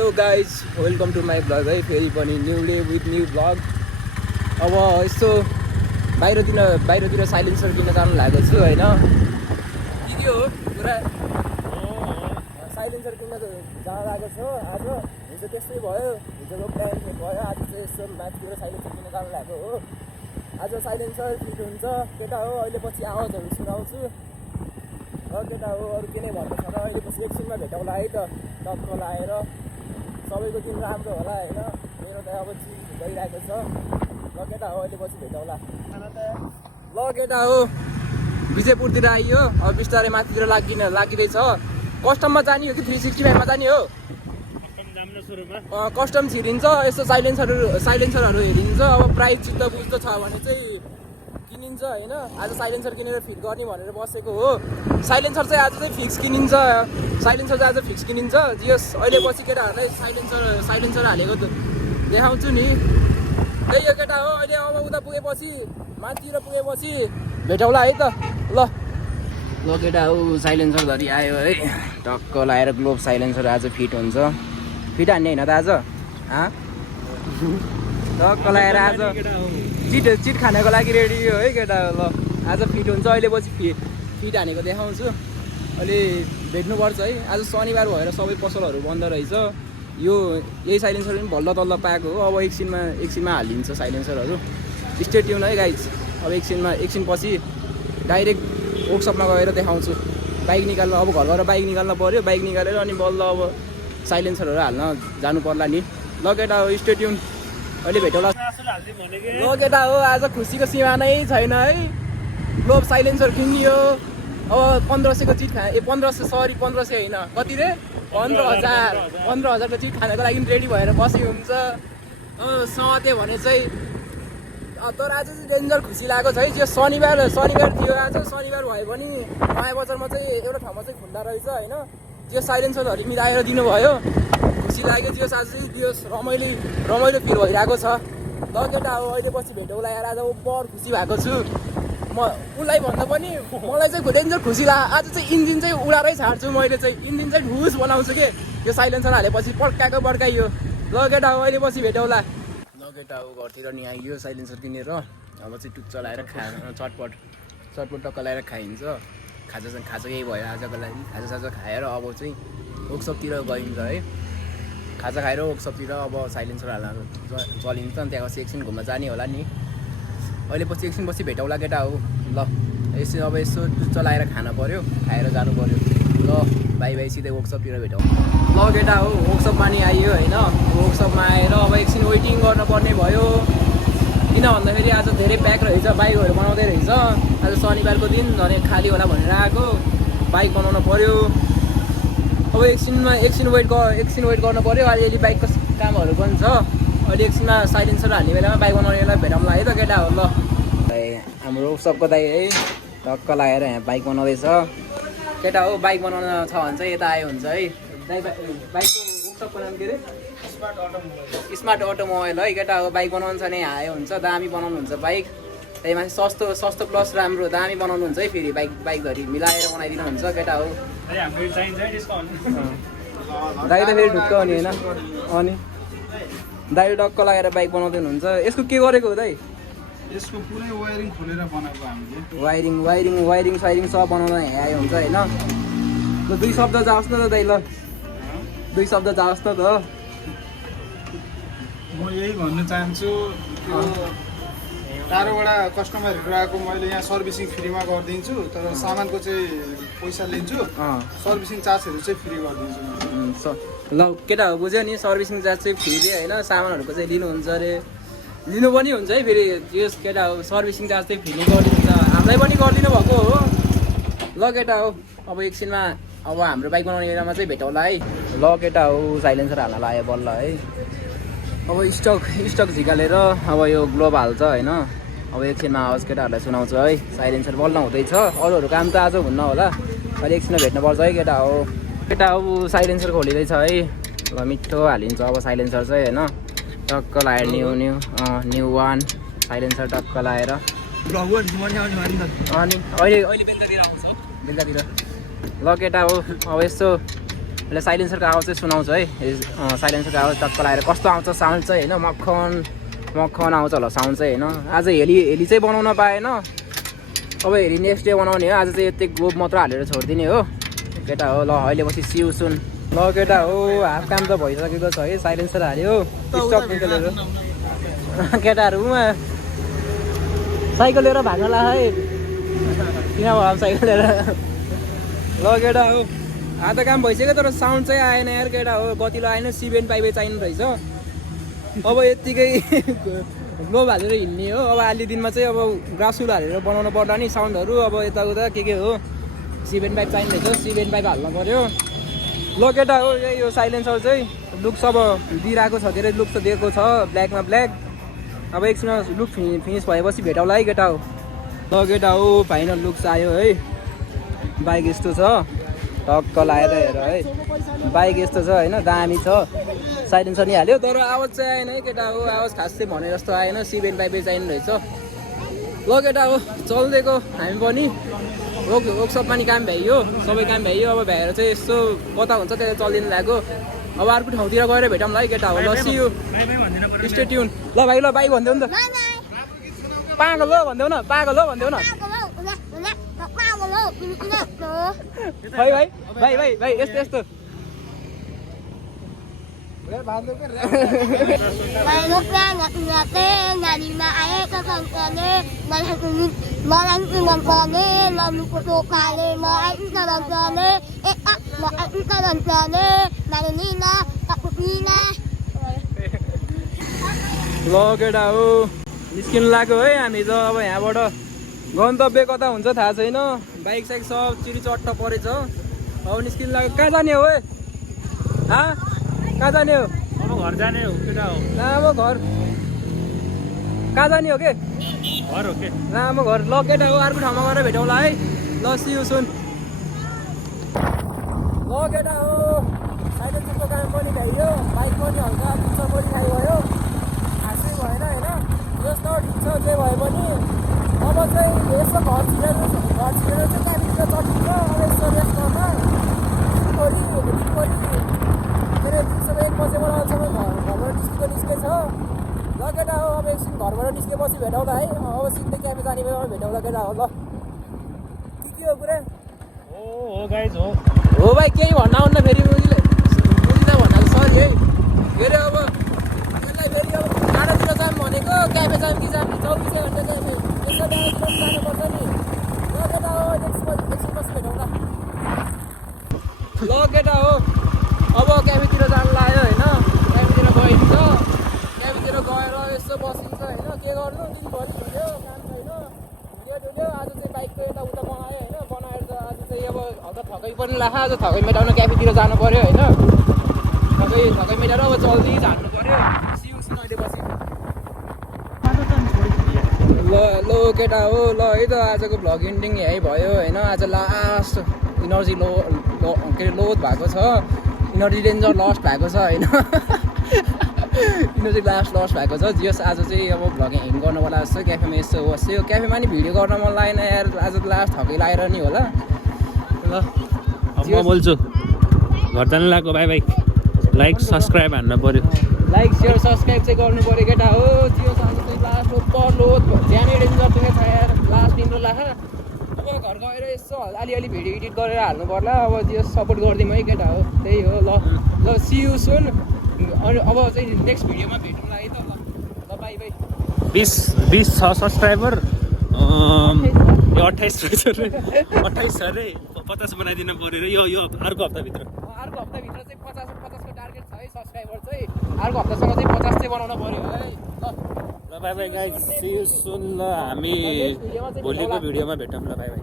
Hello guys welcome to my blog है फेरि पनि new day with new blog. अब यस्तो बाहिरतिर साइलेन्सर किन्न जानु लागेको छु होइन। के हो पुरा साइलेन्सर किन्न जानु लागेको छु आज। हिजो त्यस्तै भयो, हिजोको प्लान भयो, आज चाहिँ यस्तो माथितिर साइलेन्सर किन्न जानु लागेको हो। आज साइलेन्सर फिट हुन्छ केटा हो। अहिले पछि आवाजहरू सुनाउँछु र केटा हो। अरू के नै भन्नु छ र अहिले पछि एकछिनमा भेटौँला है त। टक्क लाएर सबैको दिन राम्रो होला होइन। मेरो त अब चिज गइरहेको छ। ल केटा हो अहिले पछि भेटौँला। ल केटा हो विजयपुरतिर आइयो। अब बिस्तारै माथितिर लागिँदैछ। कस्टममा जाने हो कि 365मा जाने हो? कस्टम छिरिन्छ यस्तो साइलेन्सरहरू हेरिन्छ। अब प्राइस जुत्ता बुझ्दो छ भने चाहिँ किनिन्छ होइन। आज साइलेन्सर किनेर फिट गर्ने भनेर बसेको हो। साइलेन्सर चाहिँ आज चाहिँ फिक्स किनिन्छ। जियोस् अहिले पछि केटाहरूलाई साइलेन्सर हालेको देखाउँछु नि। त्यही हो केटा हो। अहिले अब उता पुगेपछि माथितिर पुगेपछि भेटौँला है त। ल केटा हो साइलेन्सर धरि आयो है। टक्क लाएर ग्लोब साइलेन्सर आज फिट हुन्छ। फिट हान्ने होइन त आज टक्क लाएर आज चिट खानको लागि रेडी हो है केटा हो। ल आज फिट हुन्छ। अहिले पछि फिट हानेको देखाउँछु। अहिले भेट्नुपर्छ है। आज शनिबार भएर सबै पसलहरू बन्द रहेछ। यही साइलेन्सर पनि बल्ल तल्ल पाएको हो। अब एकछिनमा हालिन्छ साइलेन्सरहरू। स्टे ट्युन है गाइज। अब एकछिन पछि डाइरेक्ट वर्कसपमा गएर देखाउँछु। बाइक निकाल्नु अब घरबाट बाइक निकाल्नु पऱ्यो। बाइक निकालेर अनि बल्ल अब साइलेन्सरहरू हाल्न जानु पर्ला नि। ल केटा हो स्टे ट्युन। अहिले भेटौँला। ल केटा हो आज खुसीको सीमा नै छैन है। ग्लोब साइलेन्सर किनियो। अब 1500को चिट 1500 होइन कति रे 15,000को चिट खानको लागि रेडी भएर बसेको हुन्छ। सत्य भने चाहिँ तर आज चाहिँ डेन्जर खुसी लागेको छ है। जो शनिबार थियो आज। शनिबार भए पनि नयाँ बजारमा चाहिँ एउटा ठाउँमा चाहिँ खुल्ला रहेछ होइन। त्यो साइलेन्सरहरू मिलाएर दिनुभयो। खुसी लाग्यो। त्यो आज चाहिँ त्यो रमाइलो फिल भइरहेको छ। ल केटा हो अहिले पछि भेटौँला यार। आज ओभर खुसी भएको छु म। उसलाई भन्दा पनि मलाई चाहिँ डेन्जर खुसी लाग्यो। आज चाहिँ इन्जिन चाहिँ उडाएरै छाड्छु मैले चाहिँ। इन्जिन चाहिँ ढुस बनाउँछु कि यो साइलेन्सर हालेपछि पड्काइयो। ल केटा हो अहिले पछि भेटौँला। ल केटा हो घरतिर नि आइयो साइलेन्सर किनेर। अब चाहिँ टुच्च लाएर चटपट टक्क लाएर खाइन्छ। खाजा यही भयो आजको लागि। खाजा खाएर अब चाहिँ वर्कसपतिर गइन्छ है। खाजा खाएर वर्कसपतिर अब साइलेन्सर हाल्न चलिन्छ। अनि त्यहाँपछि एकछिन घुम्न जाने होला नि। अहिले पछि एकछिन पछि भेटौँला केटा हो। ल अब यसो टुच्च लाएर खानु पऱ्यो। खाएर जानु पऱ्यो। ल बाई सिधै वर्कसपतिर भेटौँ। ल केटा हो वर्कसपमा नि आइयो होइन। वर्कसपमा आएर अब एकछिन वेटिङ गर्नुपर्ने भयो। किन भन्दाखेरि आज धेरै प्याक रहेछ। बाइकहरू बनाउँदै रहेछ। आज शनिबारको दिन झन् खाली होला भनेर आएको। बाइक बनाउनु पऱ्यो। अब एकछिन वेट गर्नु पऱ्यो। अलिअलि बाइकको कामहरू पनि छ। अहिले एकछिनमा साइलेन्सर हाल्ने बेलामा बाइक बनाउने बेला भेटौँला है त केटा हो। ल हाम्रो वर्कसपको दाइ है टक्क लगाएर यहाँ बाइक बनाउँदैछ केटा हो। बाइक बनाउन छ भने चाहिँ यता आयो हुन्छ है। दाइ बाइकको वर्कसपको नाम के अरे? स्मार्ट अटोमोबाइल है केटा हो। बाइक बनाउनु छ भने यहाँ आयो हुन्छ। दामी बनाउनुहुन्छ बाइक। त्यही माथि सस्तो प्लस राम्रो दामी बनाउनुहुन्छ है। फेरि बाइक धरि मिलाएर बनाइदिनुहुन्छ केटा हो। दाइ त फेरि ढुक्क हो नि होइन। अनि दाइ टक्क लगाएर बाइक बनाउँदै हुनुहुन्छ। यसको के गरेको हो दाइ? यसको पुरै वायरिङ खोलेर बनाएको हामीले। वायरिङ सब बनाउन यहाँ आयो हुन्छ होइन। ल 2 शब्द जाओस् न त दाइ। ल 2 शब्द जाओस् न त। म यही भन्न चाहन्छु टाढोबाट कस्टमरहरू आएको मैले यहाँ सर्भिसिङ फ्रीमा गरिदिन्छु। तर सामानको चाहिँ पैसा लिन्छु। सर्भिसिङ चार्जहरू चाहिँ फ्री गरिदिन्छु। ल केटा हो बुझ्यो नि। सर्भिसिङ चार्ज चाहिँ फ्री होइन। सामानहरूको चाहिँ लिनुहुन्छ अरे। लिनु पनि हुन्छ है फेरि। यस केटा हो सर्भिसिङ चार्ज चाहिँ फ्री गरिदिन्छ। हामीलाई पनि गरिदिनु भएको हो। ल केटा हो अब एकछिनमा अब हाम्रो बाइक बनाउने बेलामा चाहिँ भेटौँला है। ल केटा हो साइलेन्सर हाल्न लायो बल्ल है। अब स्टक झिकालेर अब यो ग्लोब हाल्छ होइन। अब एकछिनमा आवाज केटाहरूलाई सुनाउँछ है। साइलेन्सर बल्ल हुँदैछ। अरूहरू काम त आज हुन्न होला। अहिले एकछिनमा भेट्नुपर्छ है केटा हो। केटा हो साइलेन्सर खोलिँदैछ है। ल मिठो हालिन्छ अब साइलेन्सर चाहिँ होइन। टक्क लाएर न्यू वान साइलेन्सर टक्क लाएर अनि अहिले बेलुकातिर आउँछ। ल केटा हो अब यस्तो अहिले साइलेन्सरको आवाज चाहिँ सुनाउँछ है साइलेन्सरको आवाज टक्क लगाएर कस्तो आउँछ साउन्ड चाहिँ होइन मक्खन आउँछ होला साउन्ड चाहिँ होइन आज हेली चाहिँ बनाउन पाएन अब हेली नेक्स्ट डे बनाउने हो आज चाहिँ यति गोब मात्र हालेर छोडिदिने हो केटा हो ल अहिले पछि सिउ सुन ल केटा हो हाफ काम त भइसकेको छ है साइलेन्सर हाल्यो स्टप निकालेर केटाहरू साइकल लिएर भाग्न ला है किन भयो साइकल लिएर ल केटा हो आधा काम भइसक्यो तर साउन्ड चाहिँ आएन यार केटा हो गतिलो आएन सिबेन पाइपे चाहिने रहेछ अब यत्तिकै लो हालेर हिँड्ने हो अब आली दिनमा चाहिँ अब ग्रासुल हालेर बनाउनु पर्ला नि साउन्डहरू अब यताउता के हो सिबेन पाइप चाहिने रहेछ सिबेन पाइप हाल्नु पऱ्यो ल केटा हो यो साइलेन्सर चाहिँ लुक्स अब दिइरहेको छ धेरै लुक्स त दिएको छ ब्ल्याकमा ब्ल्याक अब एकछिन लुक फिनिस भएपछि भेटौँला है केटा हो ल केटा हो फाइनल लुक्स आयो है बाइक यस्तो छ टक्क लगाएर हेर है बाइक यस्तो छ होइन दामी छ साइलेन्सर नि हाल्यो तर आवाज चाहिँ आएन है केटा हो आवाज खास चाहिँ भने जस्तो आएन सिबेन पाइपे चाहिने रहेछ ल केटा हो चल्दिएको हामी पनि वर्कसपमा नि काम भ्याइयो सबै काम भ्याइयो अब भ्याएर चाहिँ यस्तो कता हुन्छ त्यसले चल्दिनु लाग्यो अब अर्को ठाउँतिर गएर भेटौँ ल है केटा हो ल सियो स्टे ट्युन ल भाइ ल बाई भनिदेऊ नि त पागल हो भनिदेऊ न पागल हो भनिदेऊ न भाइ भाइ भाइ भाइ भाइ यस्तो यस्तो ल केटा हो निस्किनु लाग्यो है हामी त अब यहाँबाट गन्तव्य कता हुन्छ थाहा छैन बाइक साइक सब चिरी चट्ट परेछ अब निस्किनु लाग्यो कहाँ जाने हो है कहाँ जाने हो अब घर जाने हो केटा हो लामो घर कहाँ जाने हो के घर हो के लामो घर ल केटा हो अर्को ठाउँमा गएर भेटौँला है ल सिउ सुन ल केटा हो साइलेन्सरको काम पनि भ्याइयो बाइक पनि हल्का पिक्चर पनि खाइगयो खासै भएन होइन यस्तो ठिक छ जे भए पनि अब चाहिँ यसो घर छिरेर चाहिँ त्यहाँनिर चटिन्छ अब यसो रेस्ट गर्न मेरो दिउँसो 1 बजेबाट अहिलेसम्म घरबाट निस्केछ ल केटा हो अब एकछिन घरबाट निस्केपछि भेटौँला है अब सिधै क्याफे जाने बेलामा भेटौँला केटा हो ल के हो कुरा हो गाइज हो भाइ केही भन्नुहुन्न फेरि मुजीले मुजी त भन्नाले सरी है के अरे अब यसलाई फेरि अब टाढातिर जाऊँ भनेको क्याफे जाऊँ कि जाऊँ 24 घन्टा क्याफे यसो टाढातिर जानुपर्छ नि ल केटा हो एकछिन पछि भेटौँला ल केटा हो अब क्याफेतिर जानु लाग्यो होइन क्याफेतिर गइन्छ क्याफेतिर गएर यसो बसिन्छ होइन के गर्नु दिनभरि ढुल्यो काम छैन ढुल्यो आज चाहिँ बाइकको यताउता बनायो होइन बनाएर त आज चाहिँ अब हल्का थकै पनि लाग्छ आज थकै मेटाउन क्याफेतिर जानु पऱ्यो होइन थकै मेटाएर अब जल्दी झार्नु पऱ्यो सिउ अहिले पछि ल केटा हो ल है त आजको भ्लग एन्डिङ यही भयो होइन आज लास्ट इनर्जी लो के अरे लोड भएको छ इनर्जी डेन्जर लस्ट भएको छ होइन इनर्जी लस्ट भएको छ जियोस् आज चाहिँ अब भ्लग ह्याङ गर्नुवाला जस्तो क्याफेमा यसो बस्यो क्याफेमा नि भिडियो गर्न मन लागेन यार आज लास्ट थकै लागेर नि होला ल अब म बोल्छु घर जानु लाग्यो बाई बाई लाइक सब्सक्राइब हान्न पऱ्यो लाइक सेयर सब्सक्राइब चाहिँ गर्नु पऱ्यो केटा हो जियोस् आज चाहिँ लास्ट ओपर लोड ज्यानै डेन्जर पुगेको छ यार लास्ट दिन लाग्छ अब घर गएर यसो अलिअलि भिडियो एडिट गरेर हाल्नु पर्ला अब त्यो सपोर्ट गरिदिउँ है केटा हो त्यही हो ल सियु सुन अनि अब चाहिँ नेक्स्ट भिडियोमा भेटौँला है त ल बाई बाई 20 छ सब्सक्राइबर यो 28 अरे 50 बनाइदिनु पऱ्यो रे यो अर्को हप्ताभित्र चाहिँ 50 को टार्गेट छ है सब्सक्राइबर चाहिँ अर्को हप्तासम्म चाहिँ 50 चाहिँ बनाउनु पऱ्यो है ल bye bye guys see you सुन ल हामी भोलिको भिडियोमा भेटौँ ल बाई बाई